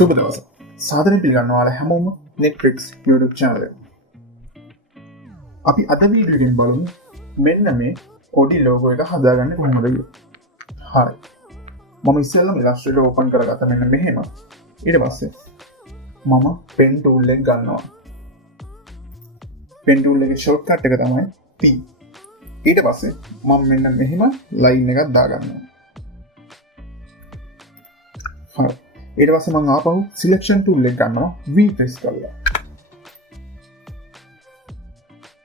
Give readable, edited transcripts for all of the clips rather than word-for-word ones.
සුබ දවසක්. සාදරයෙන් පිළිගන්නවා ඔයාලා හැමෝම Nectrix YouTube channel එක. අපි අද වීඩියෝ එකෙන් බලමු මෙන්න මේ පොඩි logo එක හදාගන්නේ කොහොමද කියලා. හරි. මම ඉස්සෙල්ලාම illustrator open කරගත්තා මෙන්න මෙහෙම. ඊට පස්සේ මම pen tool එක ගන්නවා. pen tool එකේ shortcut එක තමයි P. ඊට පස්සේ මම මෙන්න මෙහෙම line එකක් දාගන්නවා. හරි. ඊට පස්සේ මම ආපහු selection tool එක ගන්නවා V press කරලා.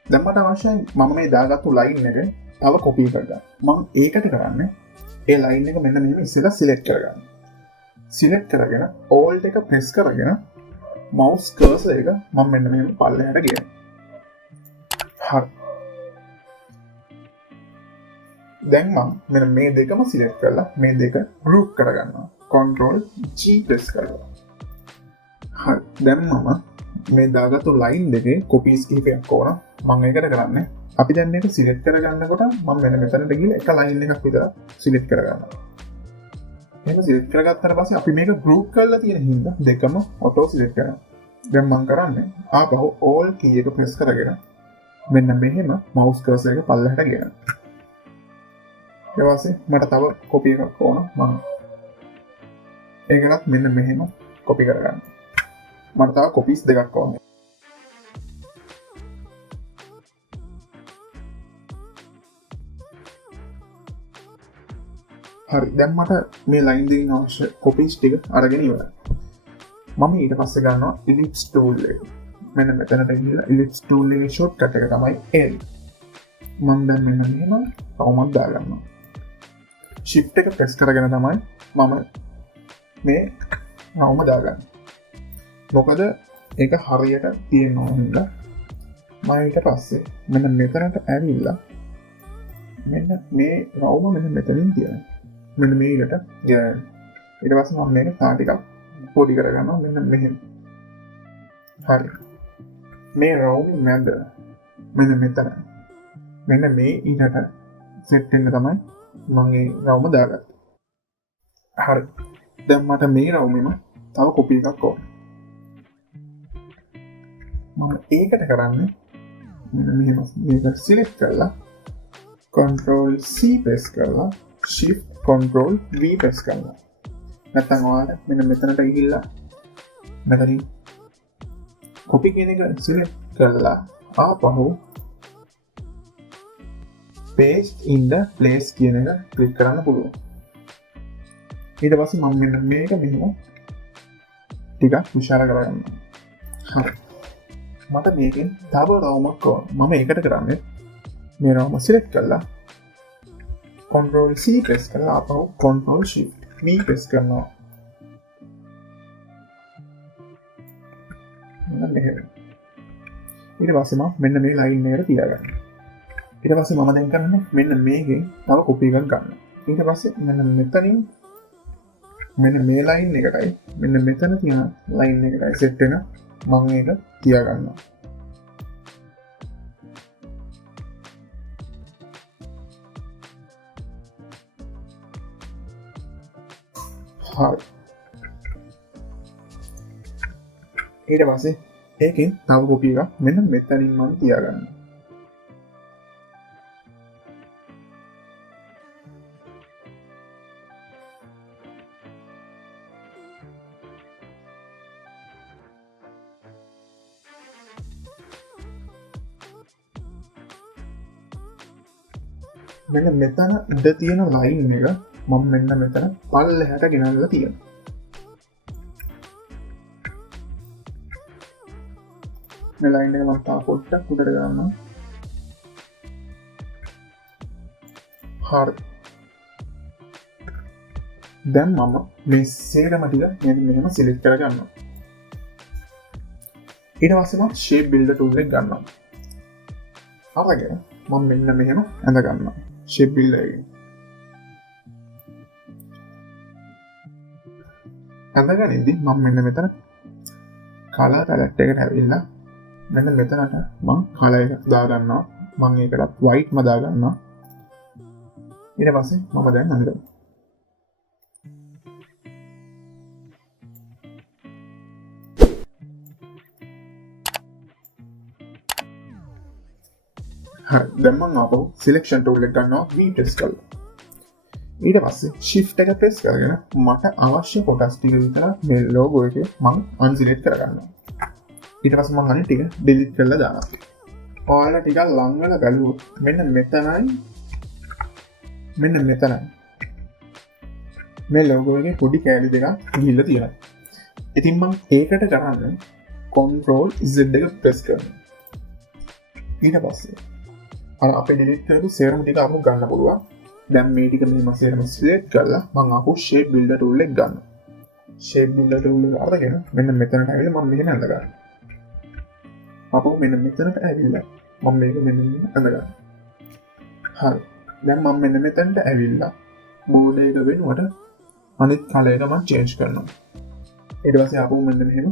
දැන් මට අවශ්‍යයි මම මේ දාගත්තු line එක තව copy කරගන්න. මම ඒකට කරන්නේ ඒ line එක මෙන්න මෙහෙම ඉස්සෙල්ලා select කරගන්න. select කරගෙන alt එක press කරගෙන mouse cursor එක මම මෙන්න මෙහෙම පල්ලෙහාට ගියනවා. හරි. දැන් මම මෙන්න මේ දෙකම select කරලා මේ දෙක group කරගන්නවා. Control G press කරලා. හරි. දැන් මම මේ දාගත්තු line දෙකේ copies කිහිපයක් ඕන. මම ඒකට කරන්නේ අපි දැන් මේක select කරගන්නකොට මම මෙන්න මෙතනට ගිහලා එක line එකක් විතර select කරගන්නවා. එහෙම select කරගත්තාට පස්සේ අපි මේක group කරලා තියෙන හින්දා දෙකම auto select කරනවා. දැන් මම කරන්නේ ආපහු all key එක press කරගෙන මෙන්න මෙහෙම mouse cursor එක පල්ලෙහාට ගෙනනවා. ඊට පස්සේ මට තව copy එකක් ඕන. මම ඒකත් මෙන්න මෙහෙම copy කරගන්න. මට තව copies දෙකක් ඕනේ. හරි. දැන් මට මේ line දෙකෙන් අවශ්‍ය copies ටික අරගෙන ඉවරයි. මම ඊට පස්සේ ගන්නවා ellipse tool එක. මෙන්න මෙතනට ගිහලා ellipse tool එකේ shortcut එක තමයි L. මම දැන් මෙන්න මෙහෙම තවමත් දාගන්නවා. shift එක press කරගෙන තමයි මම මේ නවම දාගන්න. මොකද ඒක හරියට තියෙනවා හින්දා මම ඊට පස්සේ මෙන්න මෙතනට ඇවිල්ලා මෙන්න මේ රවුම මෙන්න මෙතනින් තියනවා. මෙන්න මේකට ගියා. ඊට පස්සේ මම මේක තා ටිකක් පොඩි කරගන්නවා මෙන්න මෙහෙම. හරි. මේ රවුම මැද මෙන්න මෙතන මෙන්න මේ ඊට සෙට් වෙන්න තමයි මම මේ රවුම දාගත්තේ. හරි. දැන් මට මේ රවුමෙම තව කොපි එකක් ඕන. මම ඒකට කරන්නේ මෙහෙම මේක සිලෙක්ට් කරලා control C press කරලා shift control V press කරනවා. නැත්නම් ඔයාලා මෙන්න මෙතනට ගිහිල්ලා මෙතනින් copy කියන එක සිලෙක්ට් කරලා ආපහු paste in the place කියන එක ක්ලික් කරන්න පුළුවන්. ඊට පස්සේ මම මෙන්න මේක මෙහෙම ටිකක් විශාල කරගන්නවා. හරි. මට මේකෙන් තව රවුමක් ඕන. මම ඒකට කරන්නේ මේ රවුම සිලෙක්ට් කරලා control C press කරලා ආපහු control shift V press කරනවා. මෙහෙම. ඊට පස්සේ මම මෙන්න මේ line එකට තියාගන්නවා. ඊට පස්සේ මම දැන් කරන්නේ මෙන්න මේකෙන් තව copy එකක් ගන්නවා. ඊට පස්සේ මෙන්න මෙතනින් මෙන්න මේ line එකටයි මෙන්න මෙතන තියෙන line එකටයි set වෙන මම ඒක තියාගන්නවා. හරි. ඊට පස්සේ ඒකෙන් තව copy එකක් මෙන්න මෙතනින් මම තියාගන්නවා. මෙන්න මෙතන ඉඳ තියෙන line එක මම මෙන්න මෙතන පල්ලෙහාට ගෙනල්ලා තියෙනවා. මේ line එක මම තා පොඩ්ඩක් උඩට ගන්නවා. හරි. දැන් මම මේ සේරම ටික මෙහෙම select කරගන්නවා. ඊට පස්සේ මම shape builder tool එක ගන්නවා. අරගෙන මම මෙන්න මෙහෙම ඇඳ ගන්නවා. shape builder එකෙන්. ඇඳගනින්දි මම මෙන්න මෙතන color palette එකට ඇවිල්ලා මෙන්න මෙතනට මම color එකක් දාගන්නවා. මම ඒකටත් white ම දාගන්නවා. ඊට පස්සේ මම දැන් අඳිනවා. හරි දැන් මම ආපහු selection tool එක ගන්නවා V press කරලා. ඊට පස්සේ shift එක press කරගෙන මට අවශ්‍ය කොටස් ටික විතර මේ logo එකේ මම unselect කරගන්නවා. ඊට පස්සේ මම අනිත් ටික delete කරලා දානවා. ඔයාලා ටිකක් ලං වෙලා බලුවොත් මෙන්න මෙතනයි මේ logo එකේ පොඩි කැලි දෙකක් ගිහිල්ලා තියෙනවා. ඉතින් මම ඒකට කරන්නේ control Z එක press කරනවා. ඊට පස්සේ අර අපේ delete කරපු සේරම ටික අපු ගන්න පුළුවන්. දැන් මේ ටික මෙහෙම සේරම select කරලා මම ආපහු shape builder tool එක ගන්නවා. shape builder tool එක අරගෙන මෙන්න මෙතනට ඇවිල්ලා මම මෙහෙම ඇඳ ගන්නවා. ආපහු මෙන්න මෙතනට ඇවිල්ලා මම මේක මෙන්න මෙහෙම ඇඳ ගන්නවා. හරි. දැන් මම මෙන්න මෙතනට ඇවිල්ලා border එක වෙනුවට අනිත් color එක මම change කරනවා. ඊට පස්සේ ආපහු මෙන්න මෙහෙම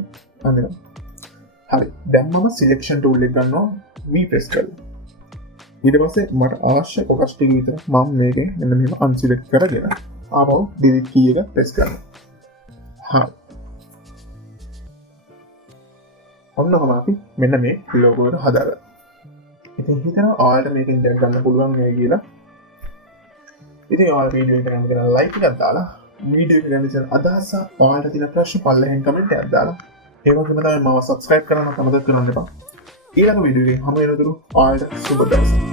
අඳිනවා. හරි. දැන් මම selection tool එක ගන්නවා V press කරලා. ඊට පස්සේ මට අවශ්‍ය කොටස් ටික විතර මම මේකෙන් මෙන්න මෙහෙම unselect කරගෙන ආපහු delete key එක press කරනවා. හරි. ඔන්නම අපි මෙන්න මේ logo එක හදාගත්තා. ඉතින් හිතනවා ඔයාලට මේකෙන් දැක් ගන්න පුළුවන් නේ කියලා. ඉතින් ඔයාලා වීඩියෝ එක නම් කරලා like එකක් දාලා වීඩියෝ එක ගැන තියෙන අදහස ඔයාලට තියෙන ප්‍රශ්න පල්ලෙහෙන් කමෙන්ට් එකක් දාලා ඒ වගේම තමයි මම subscribe කරන්න අමතක කරන්න එපා. ඊළඟ වීඩියෝ එකෙන් හමු වෙනතුරු ඔයාලට සුබ දවසක්.